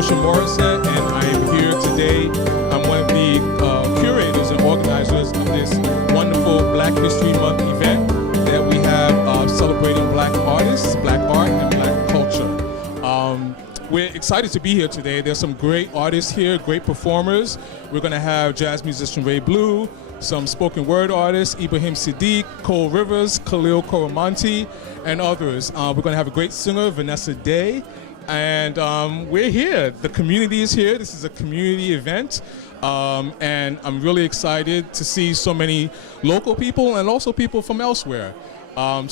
Ocean Morisset, and I am here today. I'm one of the curators and organizers of this wonderful Black History Month event that we have celebrating Black artists, Black art, and Black culture. We're excited to be here today. There's some great artists here, great performers. We're going to have jazz musician Ray Blue, some spoken word artists, Ibrahim Siddiq, Cole Rivers, Khalil Koromanti, and others. We're going to have a great singer, Vanessa Day, and we're here. The community is here. This is a community event, and I'm really excited to see so many local people and also people from elsewhere. We're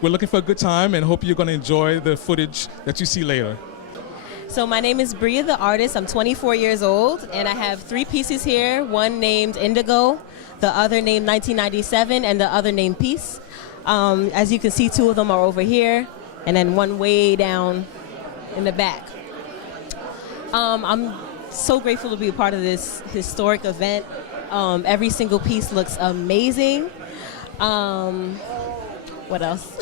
looking for a good time and hope you're going to enjoy the footage that you see later. So my name is Bria, the artist. I'm 24 years old, and I have 3 pieces here, one named Indigo, the other named 1997, and the other named Peace. As you can see, 2 of them are over here, and then one way down in the back. I'm so grateful to be a part of this historic event. Every single piece looks amazing. What else?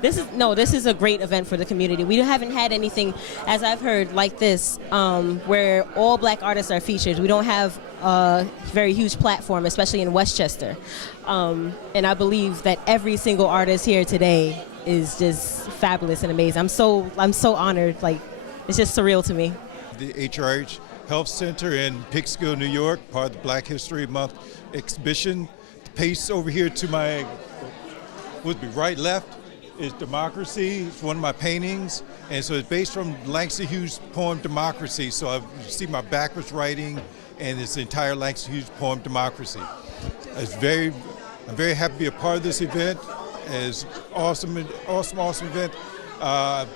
This is a great event for the community. We haven't had anything, as I've heard, like this, where all Black artists are featured. We don't have a very huge platform, especially in Westchester. And I believe that every single artist here today is just fabulous and amazing. I'm so honored. Like, it's just surreal to me. The HRH Health Center in Peekskill, New York, part of the Black History Month exhibition. The piece over here to my right, left, is Democracy. It's one of my paintings, and so it's based from Langston Hughes' poem Democracy. So you see my backwards writing, and it's the entire Langston Hughes poem Democracy. I'm very happy to be a part of this event. It's awesome event.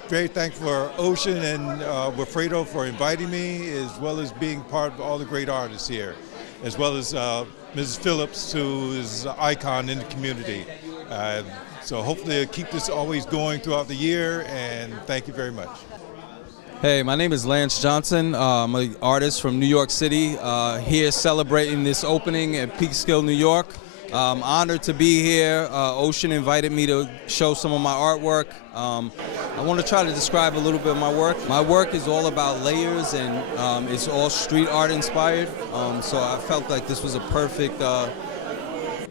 Very thankful for Ocean and Wilfredo for inviting me, as well as being part of all the great artists here, as well as Mrs. Phillips, who is an icon in the community. So hopefully I'll keep this always going throughout the year, and thank you very much. Hey, my name is Lance Johnson. I'm an artist from New York City, here celebrating this opening at Peekskill, New York. I'm honored to be here. Ocean invited me to show some of my artwork. I want to try to describe a little bit of my work. My work is all about layers, and it's all street art inspired. So I felt like this was a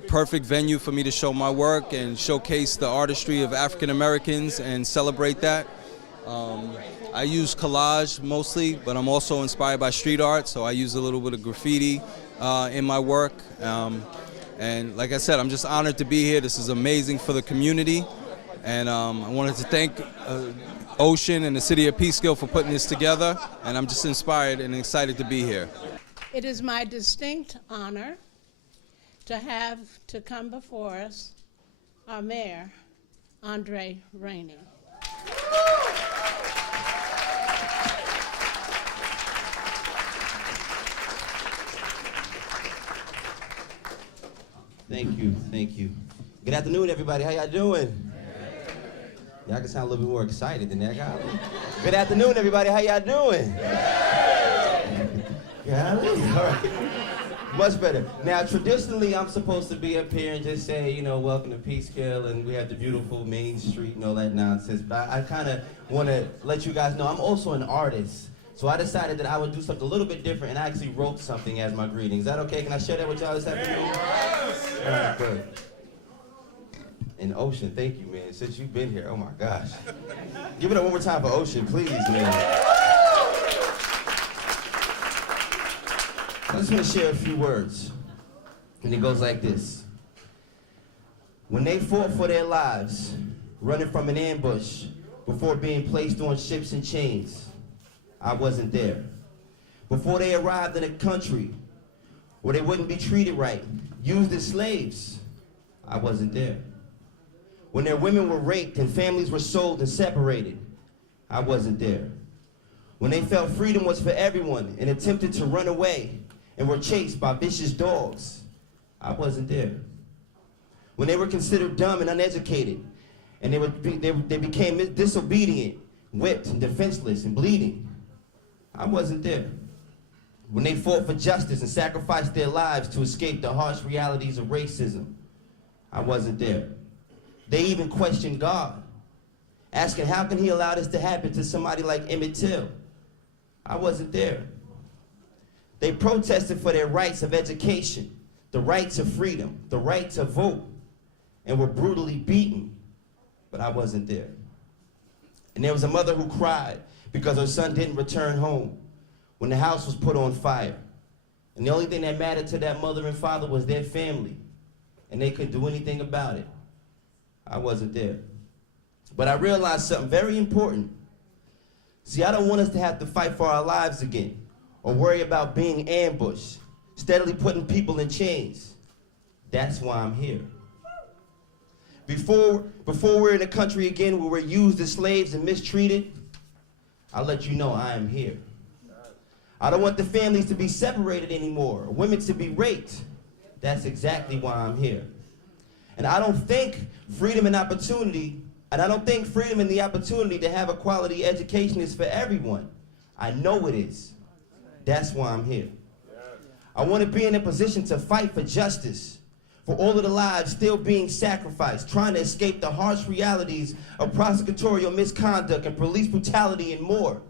perfect venue for me to show my work and showcase the artistry of African Americans and celebrate that. I use collage mostly, but I'm also inspired by street art, so I use a little bit of graffiti in my work. And like I said, I'm just honored to be here. This is amazing for the community. And I wanted to thank Ocean and the city of Peekskill for putting this together. And I'm just inspired and excited to be here. It is my distinct honor to come before us, our mayor, Andre Rainey. Thank you. Good afternoon, everybody. How y'all doing? Y'all can sound a little bit more excited than that, guy. Good afternoon, everybody. How y'all doing? Yeah, all right. Much better. Now, traditionally, I'm supposed to be up here and just say, you know, welcome to Peekskill, and we have the beautiful Main Street and all that nonsense. But I kind of want to let you guys know I'm also an artist. So I decided that I would do something a little bit different, and I actually wrote something as my greeting. Is that okay? Can I share that with y'all this afternoon? Yes. All right, good. And Ocean, thank you, man. Since you've been here, oh my gosh. Give it up one more time for Ocean, please, man. I just want to share a few words. And it goes like this. When they fought for their lives, running from an ambush before being placed on ships and chains, I wasn't there. Before they arrived in a country where they wouldn't be treated right, used as slaves, I wasn't there. When their women were raped and families were sold and separated, I wasn't there. When they felt freedom was for everyone and attempted to run away and were chased by vicious dogs, I wasn't there. When they were considered dumb and uneducated and they became disobedient, whipped and defenseless and bleeding, I wasn't there. When they fought for justice and sacrificed their lives to escape the harsh realities of racism, I wasn't there. They even questioned God asking how can he allow this to happen to somebody like Emmett Till? I wasn't there. They protested for their rights of education, the right to freedom, the right to vote, and were brutally beaten, but I wasn't there. And there was a mother who cried because her son didn't return home when the house was put on fire. And the only thing that mattered to that mother and father was their family, and they couldn't do anything about it. I wasn't there. But I realized something very important. See, I don't want us to have to fight for our lives again, or worry about being ambushed, steadily putting people in chains. That's why I'm here. Before we're in a country again where we're used as slaves and mistreated, I'll let you know I am here. I don't want the families to be separated anymore, or women to be raped. That's exactly why I'm here. And I don't think freedom and opportunity, and I don't think freedom and the opportunity to have a quality education is for everyone. I know it is. That's why I'm here. I want to be in a position to fight for justice, for all of the lives still being sacrificed, trying to escape the harsh realities of prosecutorial misconduct and police brutality and more.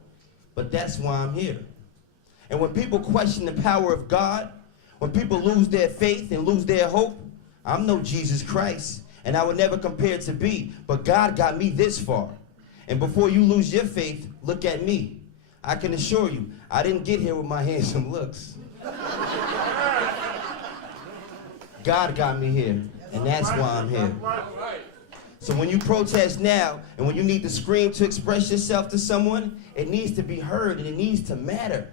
But that's why I'm here. And when people question the power of God, when people lose their faith and lose their hope, I'm no Jesus Christ, and I would never compare to be, but God got me this far. And before you lose your faith, look at me. I can assure you, I didn't get here with my handsome looks. God got me here, and that's why I'm here. So when you protest now, and when you need to scream to express yourself to someone, it needs to be heard, and it needs to matter.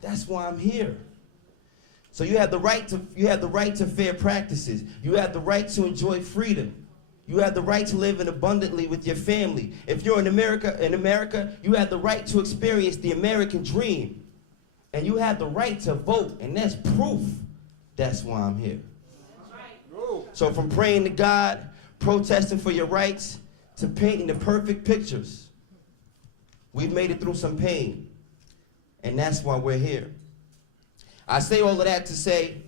That's why I'm here. So you have the right to fair practices. You have the right to enjoy freedom. You have the right to live in abundantly with your family. If you're in America, you have the right to experience the American dream. And you have the right to vote, and that's proof. That's why I'm here. So from praying to God, protesting for your rights, to painting the perfect pictures, we've made it through some pain, and that's why we're here. I say all of that to say,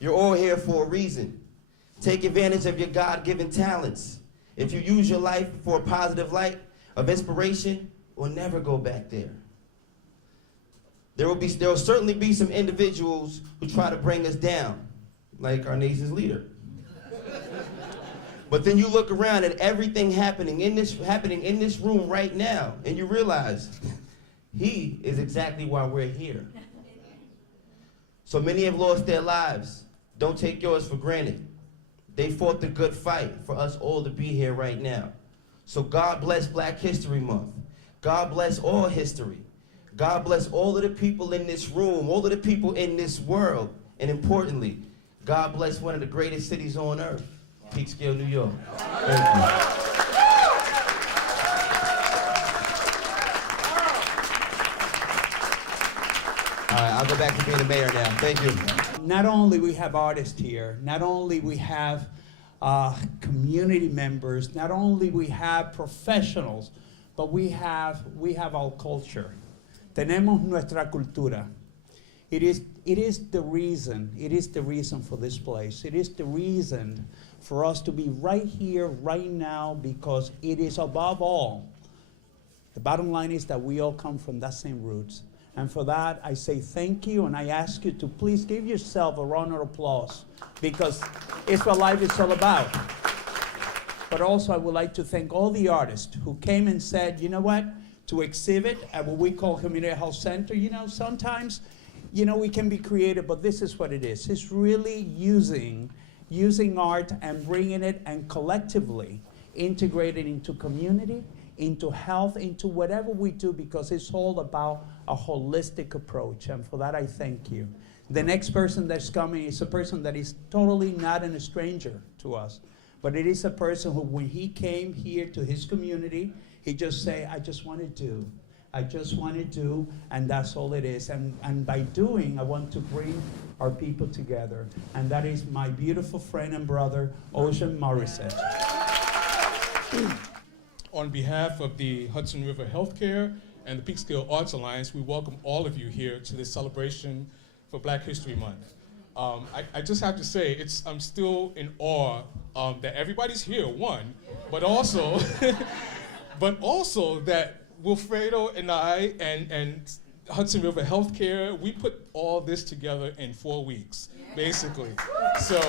you're all here for a reason. Take advantage of your God-given talents. If you use your life for a positive light of inspiration, we'll never go back there. There will certainly be some individuals who try to bring us down, like our nation's leader. But then you look around at everything happening in this room right now, and you realize he is exactly why we're here. So many have lost their lives. Don't take yours for granted. They fought the good fight for us all to be here right now. So God bless Black History Month. God bless all history. God bless all of the people in this room, all of the people in this world. And importantly, God bless one of the greatest cities on earth, Peekskill, New York. Thank you. All right, I'll go back to being the mayor now. Thank you. Not only we have artists here, not only we have community members, not only we have professionals, but we have our culture. Tenemos nuestra cultura. It is the reason for this place. It is the reason for us to be right here, right now, because it is above all. The bottom line is that we all come from that same roots. And for that, I say thank you, and I ask you to please give yourself a round of applause, because it's what life is all about. But also, I would like to thank all the artists who came and said, you know what, to exhibit at what we call Community Health Center, sometimes, we can be creative, but this is what it is. It's really using art and bringing it and collectively integrate it into community, into health, into whatever we do, because it's all about a holistic approach, and for that I thank you. The next person that's coming is a person that is totally not a stranger to us, but it is a person who, when he came here to his community, he just say, I just want to do, and that's all it is. And by doing, I want to bring our people together, and that is my beautiful friend and brother, Ocean Morisset. On behalf of the Hudson River Healthcare and the Peekskill Arts Alliance, we welcome all of you here to this celebration for Black History Month. I just have to say, I'm still in awe that everybody's here, one, but also but also that Wilfredo and I and Hudson River Healthcare, we put all this together in 4 weeks, basically. So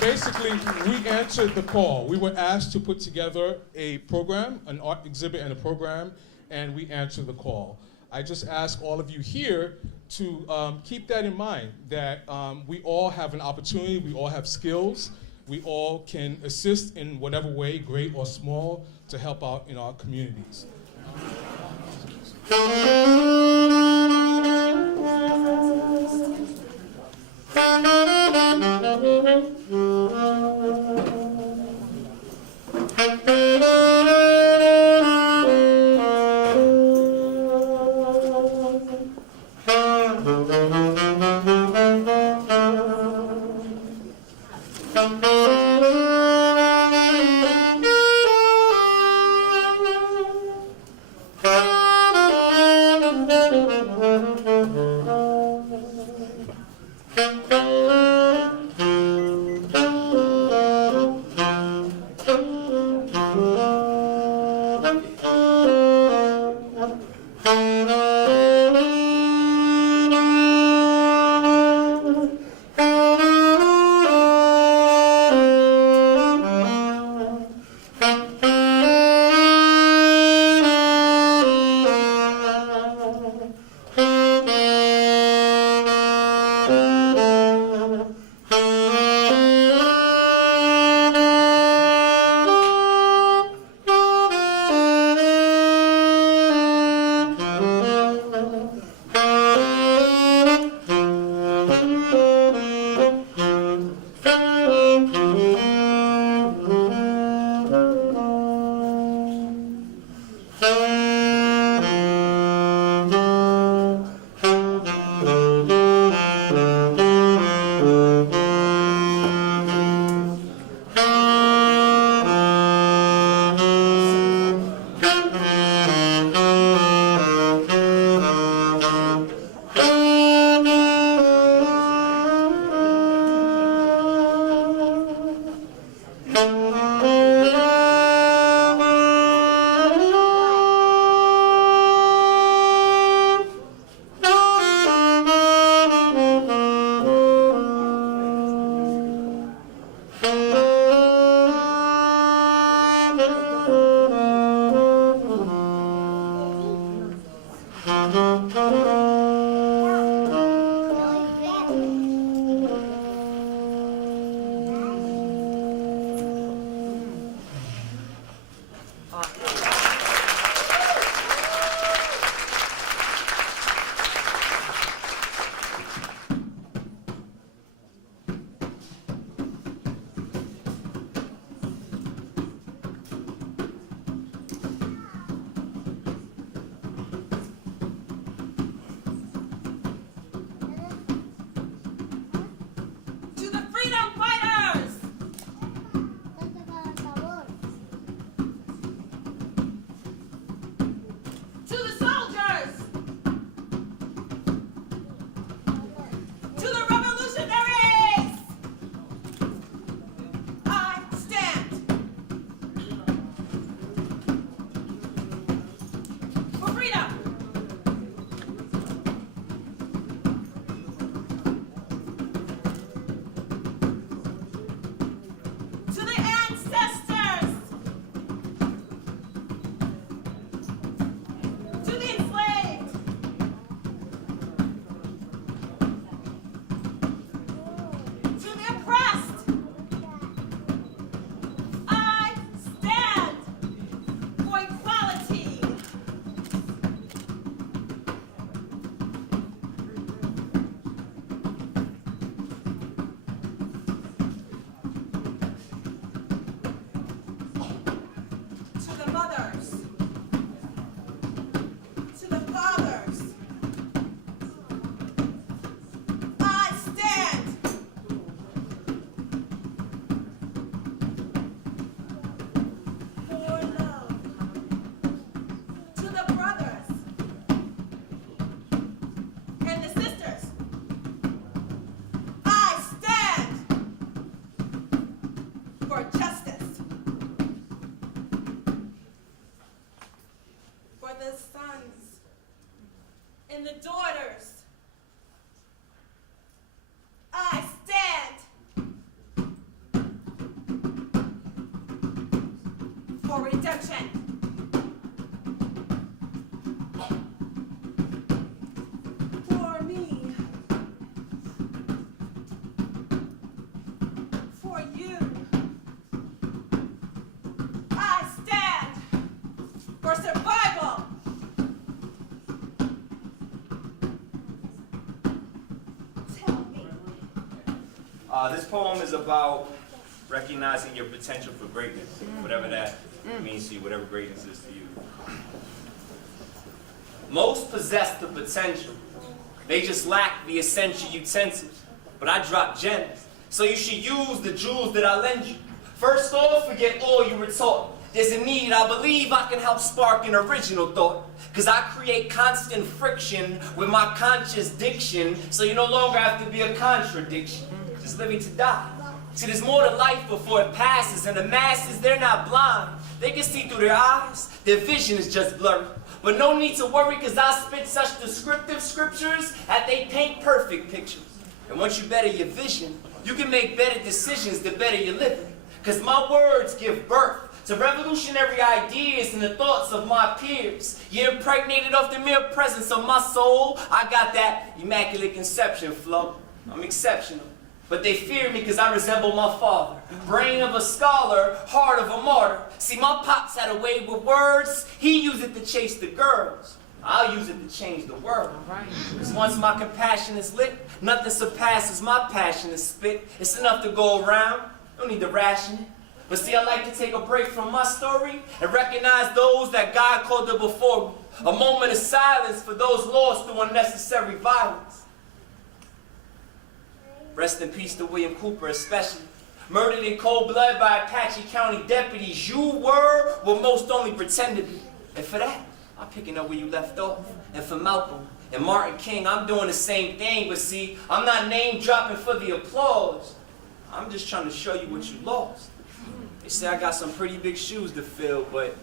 basically, we answered the call. We were asked to put together a program, an art exhibit and a program, and we answered the call. I just ask all of you here to keep that in mind, that we all have an opportunity, we all have skills, we all can assist in whatever way, great or small, to help out in our communities. for redemption. For me. For you. I stand for survival. Tell me. This poem is about recognizing your potential for greatness, whatever that means to you, whatever greatness is to you. Most possess the potential. They just lack the essential utensils. But I drop gems, so you should use the jewels that I lend you. First off, forget all you were taught. There's a need, I believe I can help spark an original thought. Cause I create constant friction with my conscious diction, so you no longer have to be a contradiction. Just living to die. See, there's more to life before it passes, and the masses, they're not blind. They can see through their eyes, their vision is just blurry. But no need to worry, cause I spit such descriptive scriptures that they paint perfect pictures. And once you better your vision, you can make better decisions the better you're living. Cause my words give birth to revolutionary ideas and the thoughts of my peers. You're impregnated off the mere presence of my soul. I got that immaculate conception flow. I'm exceptional. But they fear me because I resemble my father. Brain of a scholar, heart of a martyr. See, my pops had a way with words. He used it to chase the girls. I'll use it to change the world. Because once my compassion is lit, nothing surpasses my passion to spit. It's enough to go around. Don't need to ration it. But see, I like to take a break from my story and recognize those that God called to before me. A moment of silence for those lost through unnecessary violence. Rest in peace to William Cooper especially. Murdered in cold blood by Apache County deputies. You were what most only pretend to be. And for that, I'm picking up where you left off. And for Malcolm and Martin King, I'm doing the same thing. But see, I'm not name dropping for the applause. I'm just trying to show you what you lost. They say I got some pretty big shoes to fill, but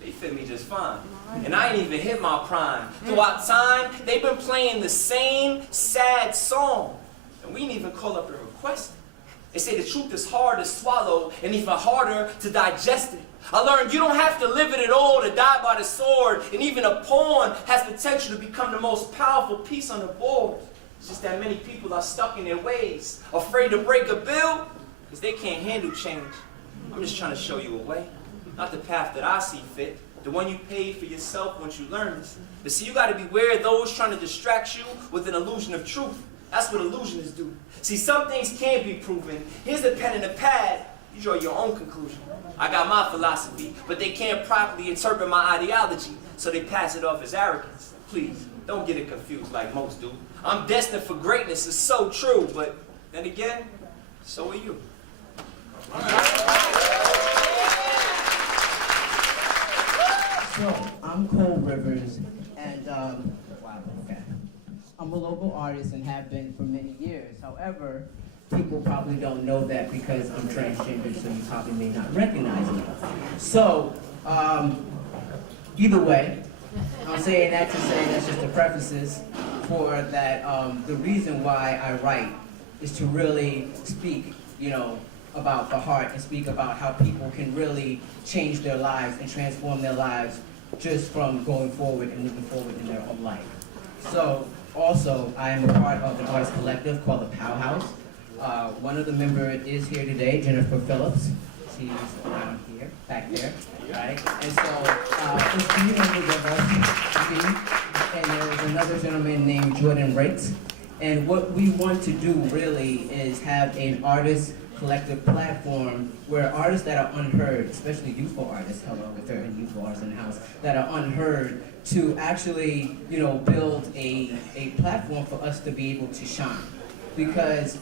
they fit me just fine. And I ain't even hit my prime. Throughout time, they've been playing the same sad song. And we didn't even call up and request it. They say the truth is hard to swallow and even harder to digest it. I learned you don't have to live it at all to die by the sword. And even a pawn has potential to become the most powerful piece on the board. It's just that many people are stuck in their ways, afraid to break a bill because they can't handle change. I'm just trying to show you a way, not the path that I see fit, the one you paid for yourself once you learn this. But see, you got to beware of those trying to distract you with an illusion of truth. That's what illusionists do. See, some things can't be proven. Here's a pen and a pad. You draw your own conclusion. I got my philosophy, but they can't properly interpret my ideology, so they pass it off as arrogance. Please, don't get it confused like most do. I'm destined for greatness, it's so true, but then again, so are you. So, I'm Cole Rivers, and I'm a local artist and have been for many years. However, people probably don't know that because I'm transgender, so you probably may not recognize me. So, either way, I'm saying that to say that's just the prefaces for that. The reason why I write is to really speak, about the heart and speak about how people can really change their lives and transform their lives just from going forward and moving forward in their own life. So, also, I am a part of an artist collective called the Powerhouse. One of the members is here today, Jennifer Phillips. She's around here, back there, right? And so, there's 3 members of us, and there is another gentleman named Jordan Rakes. And what we want to do really is have an artist collective platform where artists that are unheard, especially youthful artists, hello, with certain youthful artists in the house, that are unheard, to actually, build a platform for us to be able to shine. Because,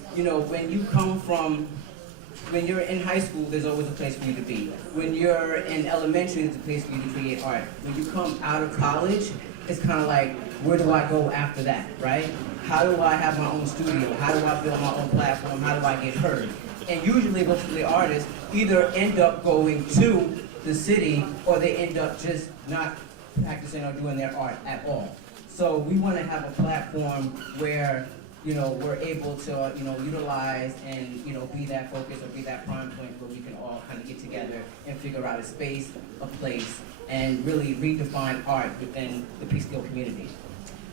when you're in high school, there's always a place for you to be. When you're in elementary, there's a place for you to create art. When you come out of college, it's kind of like, where do I go after that, right? How do I have my own studio? How do I build my own platform? How do I get heard? And usually most of the artists either end up going to the city or they end up just not practicing or doing their art at all. So we want to have a platform where we're able to, utilize and, be that focus or be that prime point where we can all kind of get together and figure out a space, a place, and really redefine art within the Peekskill community.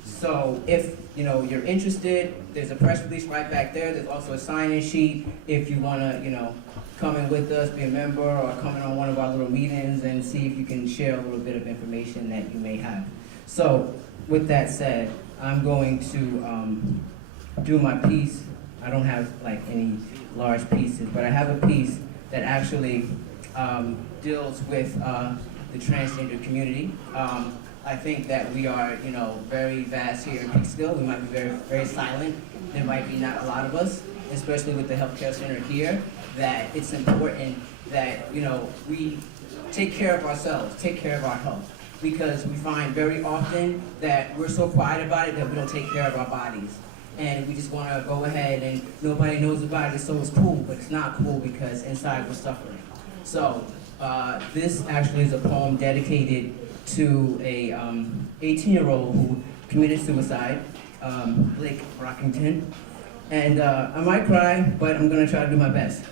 So if, you're interested, there's a press release right back there. There's also a sign-in sheet if you want to, come in with us, be a member, or come in on one of our little meetings and see if you can share a little bit of information that you may have. So with that said, I'm going to do my piece. I don't have like any large pieces, but I have a piece that actually deals with the transgender community. I think that we are, very vast here in Peekskill. We might be very, very silent. There might be not a lot of us, especially with the healthcare center here, that it's important that, we take care of ourselves, take care of our health. Because we find very often that we're so quiet about it that we don't take care of our bodies. And we just want to go ahead and nobody knows about it, so it's cool, but it's not cool because inside we're suffering. So this actually is a poem dedicated to a 18-year-old who committed suicide, Blake Rockington. And I might cry, but I'm going to try to do my best.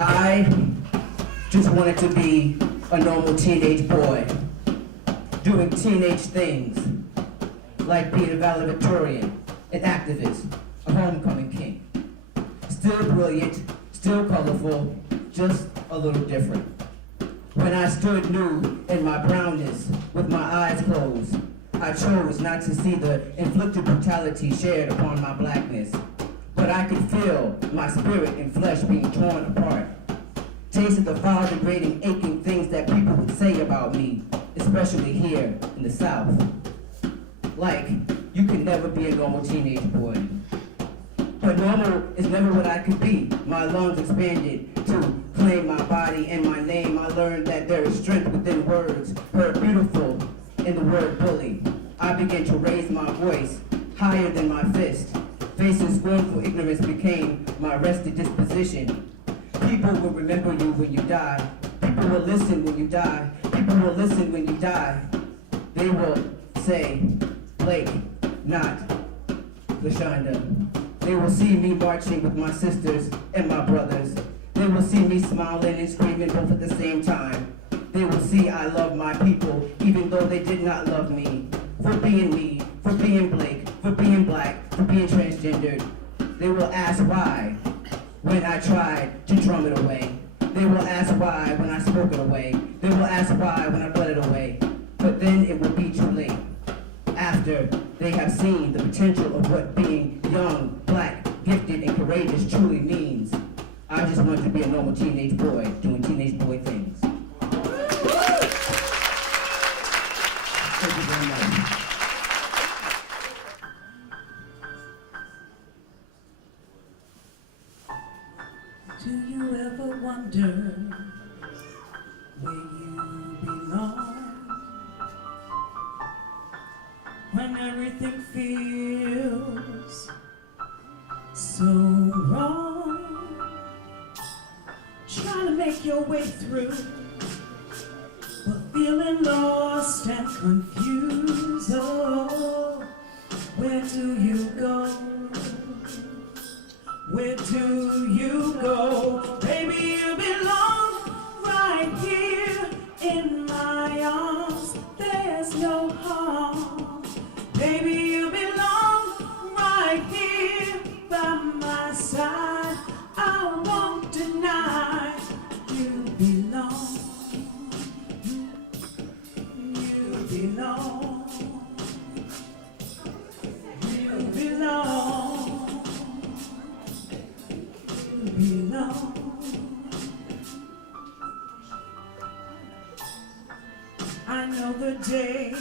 I just wanted to be a normal teenage boy, doing teenage things, like being a valedictorian, an activist, a homecoming king. Still brilliant, still colorful, just a little different. When I stood nude in my brownness, with my eyes closed, I chose not to see the inflicted brutality shared upon my blackness. But I could feel my spirit and flesh being torn apart. Tasted the foul, degrading, aching things that people would say about me, especially here in the South. Like, you can never be a normal teenage boy. But normal is never what I could be. My lungs expanded to claim my body and my name. I learned that there is strength within words, heard beautiful in the word bully. I began to raise my voice higher than my fist. Facing scornful ignorance became my rested disposition. People will remember you when you die. People will listen when you die. People will listen when you die. They will say, Blake, not LaShonda. They will see me marching with my sisters and my brothers. They will see me smiling and screaming both at the same time. They will see I love my people, even though they did not love me. For being me, for being Blake, for being black, for being transgendered. They will ask why when I tried to drum it away. They will ask why when I spoke it away. They will ask why when I bled it away. But then it will be too late. After they have seen the potential of what being young, black, gifted, and courageous truly means. I just want to be a normal teenage boy doing teenage boy things. Thank you very much. Do you ever wonder where you belong when everything feels so wrong? Trying to make your way through, but feeling lost and confused. Oh, where do you go? Where do you go? Baby, you belong right here in my arms. There's no harm. Baby, you belong right here by my side. I won't deny you belong. You belong. You belong. Belong. I know the day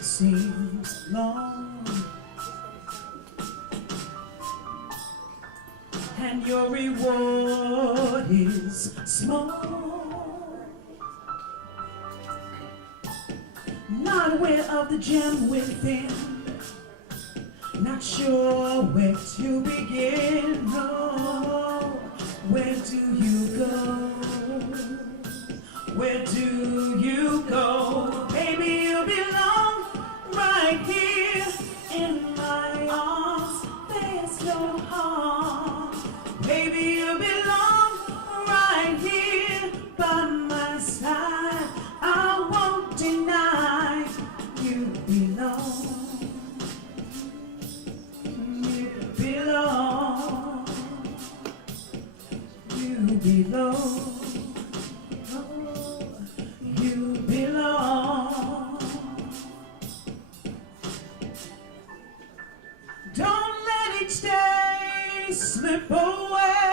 seems long and your reward is small. Not aware of the gem within, not sure where to begin. No, where do you go? Where do you go? Baby, no harm. Baby, you belong right here by my side. I won't deny you belong. You belong. You belong. Oh, you belong. Don't let each day slip away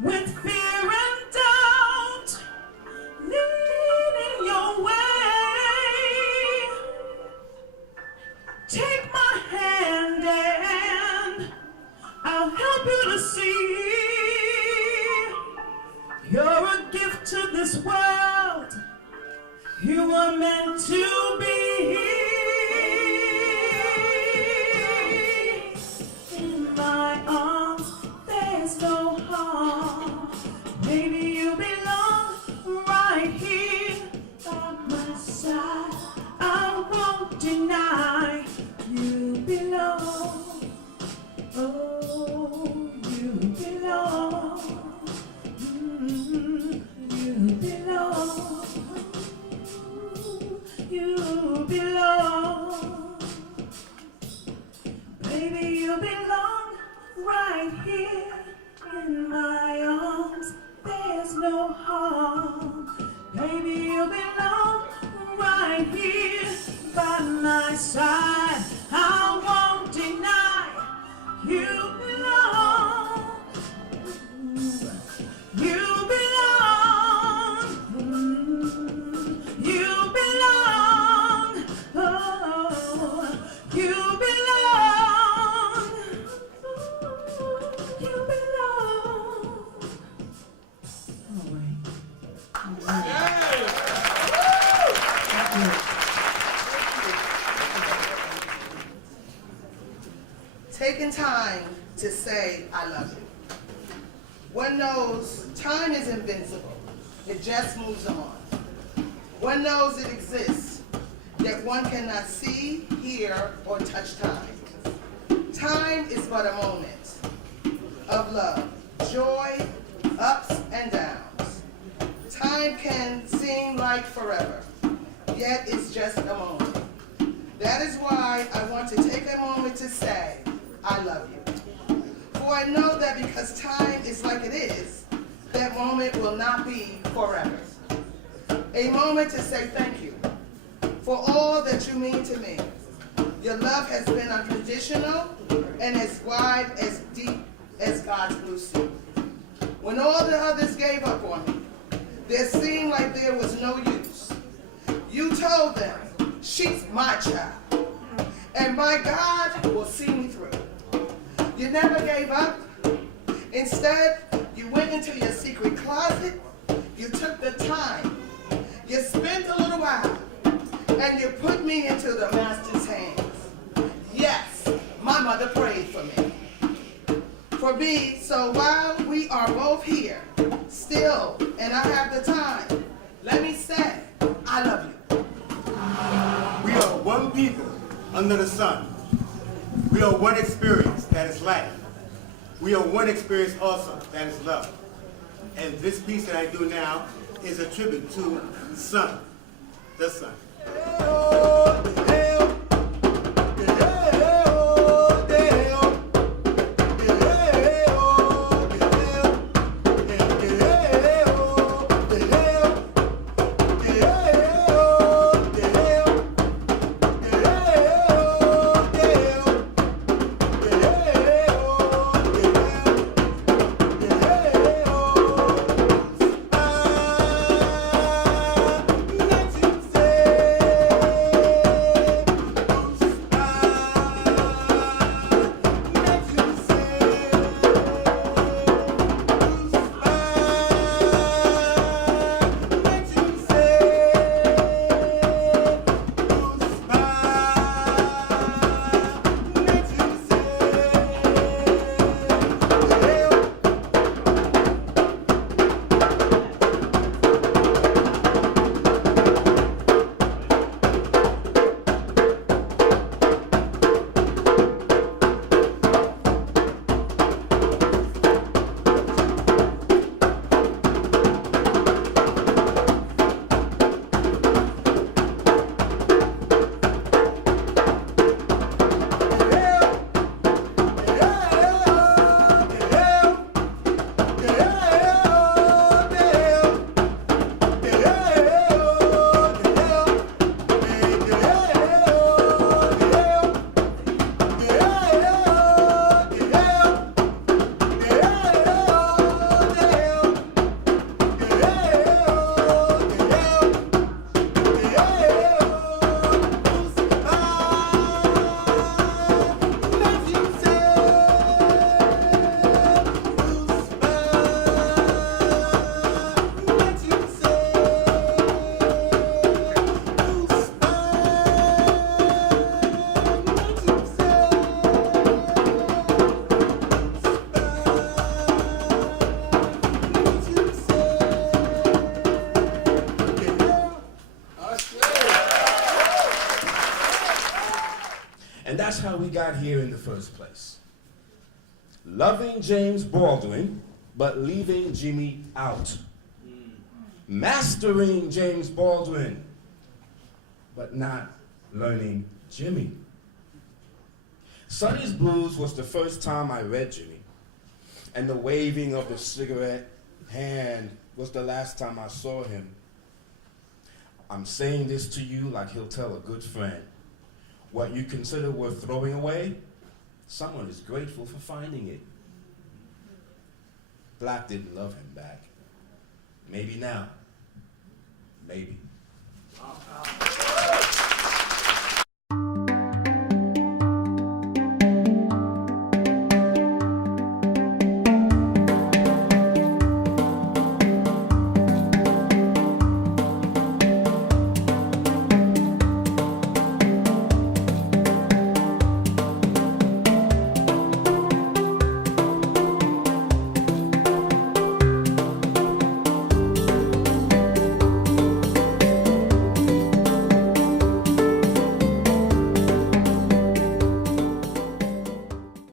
with fear and doubt leading your way. Take my hand and I'll help you to see you're a gift to this world. You were meant to be. In my arms, there's no harm. Baby, you belong right here by my side. I won't deny you belong. Oh, you belong. You belong. You belong. Baby, you belong right here in my arms. There's no harm. Baby, you belong right here by my side. I won't deny you belong. You belong. You belong. Oh, you belong. You belong. All right. Taking time to say, I love you. One knows time is invincible. It just moves on. One knows it exists, yet one cannot see, hear, or touch time. Time is but a moment of love, joy, ups and downs. Time can seem like forever, yet it's just a moment. That is why I want to take a moment to say, I love you. For I know that because time is like it is, that moment will not be forever. A moment to say thank you for all that you mean to me. Your love has been unconditional and as wide, as deep as God's blue sea. When all the others gave up on me, there seemed like there was no use. You told them, she's my child, and my God will see me through. You never gave up. Instead, you went into your secret closet, you took the time, you spent a little while, and you put me into the Master's hands. Yes, my mother prayed for me. So while we are both here, still, and I have the time, let me say, I love you. We are one people under the sun. We are one experience, that is life. We are one experience also, that is love. And this piece that I do now is a tribute to the sun. The sun. And that's how we got here in the first place. Loving James Baldwin, but leaving Jimmy out. Mastering James Baldwin, but not learning Jimmy. Sonny's Blues was the first time I read Jimmy, and the waving of the cigarette hand was the last time I saw him. I'm saying this to you like he'll tell a good friend. What you consider worth throwing away, someone is grateful for finding it. Black didn't love him back. Maybe now. Maybe.